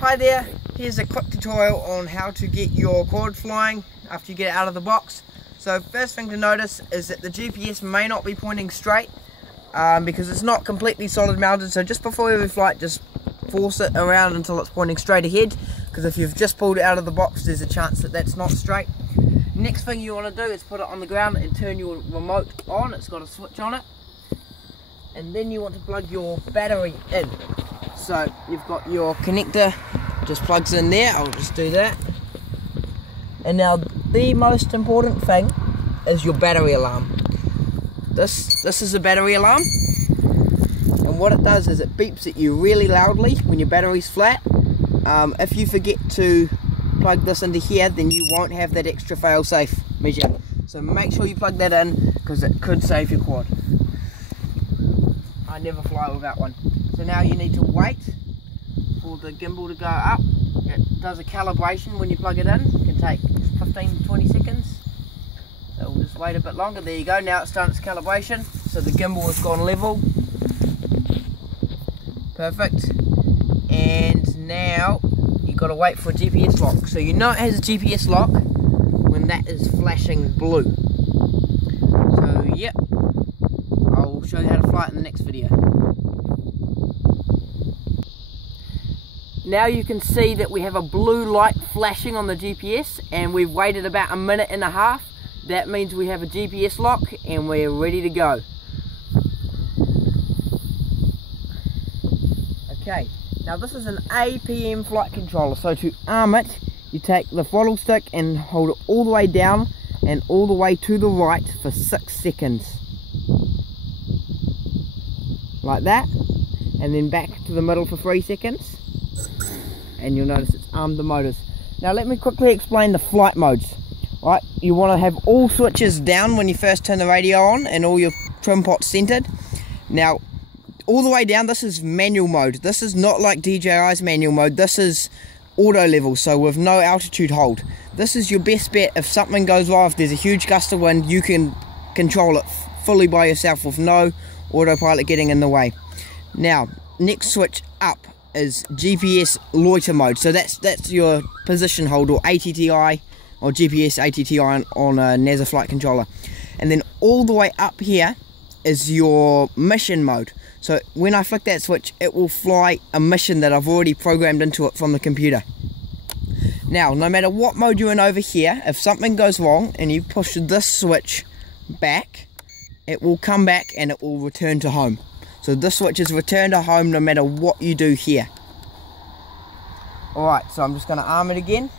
Hi there, here's a quick tutorial on how to get your quad flying after you get it out of the box. So first thing to notice is that the GPS may not be pointing straight because it's not completely solid mounted, so just before every flight just force it around until it's pointing straight ahead, because if you've just pulled it out of the box there's a chance that that's not straight. Next thing you want to do is put it on the ground and turn your remote on. It's got a switch on it, and then you want to plug your battery in. So you've got your connector, just plugs in there. I'll just do that. And now the most important thing is your battery alarm. This is a battery alarm, and what it does is it beeps at you really loudly when your battery's flat. If you forget to plug this into here, then you won't have that extra fail-safe measure. So make sure you plug that in, because it could save your quad. I never fly without one. So now you need to wait for the gimbal to go up. It does a calibration when you plug it in. It can take 15 to 20 seconds. So we'll just wait a bit longer. There you go, now it's done its calibration. So the gimbal has gone level. Perfect. And now you've got to wait for a GPS lock. So you know it has a GPS lock when that is flashing blue. So yep, I'll show you how to fly it in the next video. Now you can see that we have a blue light flashing on the GPS, and we've waited about 1.5 minutes. That means we have a GPS lock and we're ready to go. Okay, now this is an APM flight controller, so to arm it, you take the throttle stick and hold it all the way down and all the way to the right for 6 seconds. Like that, and then back to the middle for 3 seconds. And you'll notice it's armed the motors. Now let me quickly explain the flight modes. Right, you want to have all switches down when you first turn the radio on and all your trim pots centered. Now all the way down, this is manual mode. This is not like DJI's manual mode. This is auto level, so with no altitude hold. This is your best bet. If something goes wrong, if there's a huge gust of wind, you can control it fully by yourself with no autopilot getting in the way. Now next switch up is GPS loiter mode. So that's your position hold, or ATTI, or GPS ATTI on a NASA flight controller. And then all the way up here is your mission mode. So when I flick that switch, it will fly a mission that I've already programmed into it from the computer. Now no matter what mode you're in over here, if something goes wrong and you push this switch back, it will come back and it will return to home. So this switch is return to home no matter what you do here. Alright, so I'm just going to arm it again.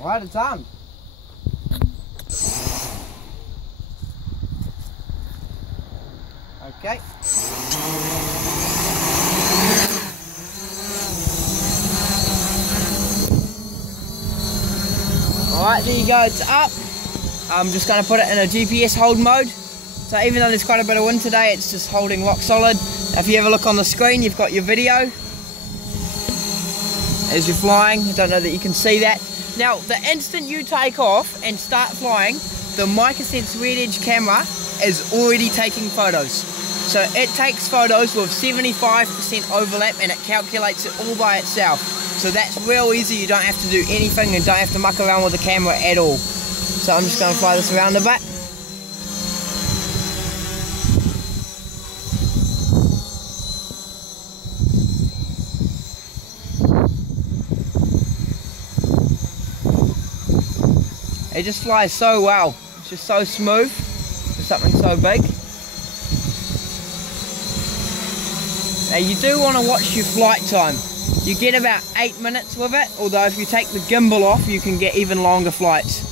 Alright, it's armed. Okay. Alright, there you go, it's up. I'm just going to put it in a GPS hold mode. So even though there's quite a bit of wind today, it's just holding rock solid. If you ever look on the screen, you've got your video as you're flying. I don't know that you can see that. Now, the instant you take off and start flying, the MicaSense Red Edge camera is already taking photos. So it takes photos with 75% overlap and it calculates it all by itself. So that's real easy, you don't have to do anything and don't have to muck around with the camera at all. So I'm just going to fly this around a bit. It just flies so well. It's just so smooth for something so big. Now you do want to watch your flight time. You get about 8 minutes with it, although if you take the gimbal off you can get even longer flights.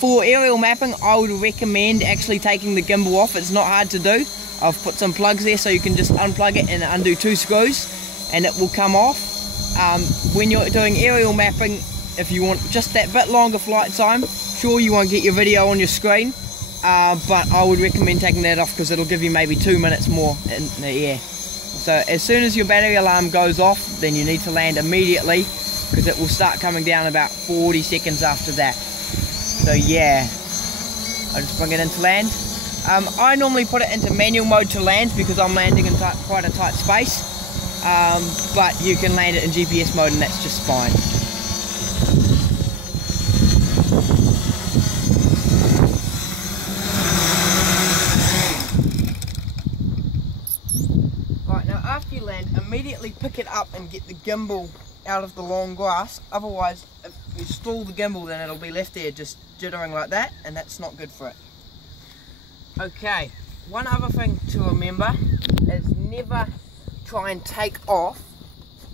For aerial mapping, I would recommend actually taking the gimbal off. It's not hard to do. I've put some plugs there so you can just unplug it and undo 2 screws and it will come off. When you're doing aerial mapping, if you want just that bit longer flight time, sure you won't get your video on your screen, but I would recommend taking that off because it'll give you maybe 2 minutes more in the air. So as soon as your battery alarm goes off, then you need to land immediately because it will start coming down about 40 seconds after that. So yeah, I'll just bring it into land. I normally put it into manual mode to land because I'm landing in quite a tight space, but you can land it in GPS mode and that's just fine. Right, now after you land, immediately pick it up and get the gimbal out of the long grass, otherwise if you stall the gimbal then it'll be left there just jittering like that, and that's not good for it. Okay, one other thing to remember is never try and take off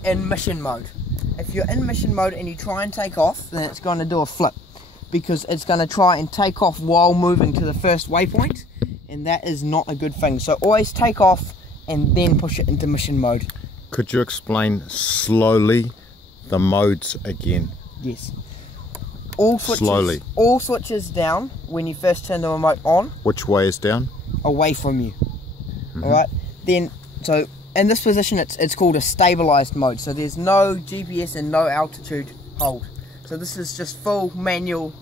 in mission mode. If you're in mission mode and you try and take off, then it's going to do a flip because it's going to try and take off while moving to the first waypoint, and that is not a good thing. So always take off and then push it into mission mode. Could you explain slowly the modes again? Yes. All switches down when you first turn the remote on. Which way is down? Away from you. Alright, then so in this position it's called a stabilized mode, so there's no GPS and no altitude hold, so this is just full manual,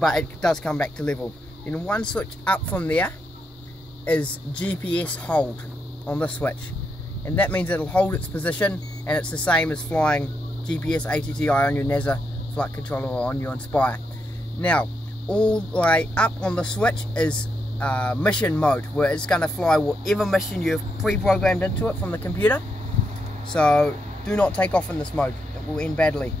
but it does come back to level. Then one switch up from there is GPS hold on this switch, and that means it'll hold its position, and it's the same as flying GPS ATTI on your NASA flight controller or on your Inspire. Now all the way up on the switch is mission mode, where it's going to fly whatever mission you've pre-programmed into it from the computer. So do not take off in this mode, it will end badly.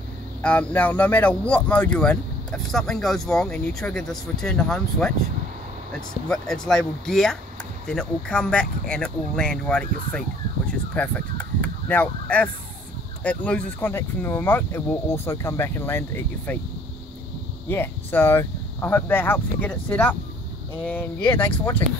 Now no matter what mode you're in, if something goes wrong and you trigger this return to home switch, it's labelled gear, then it will come back and it will land right at your feet, which is perfect. Now if it loses contact from the remote, it will also come back and land at your feet. Yeah, so I hope that helps you get it set up, and yeah, thanks for watching.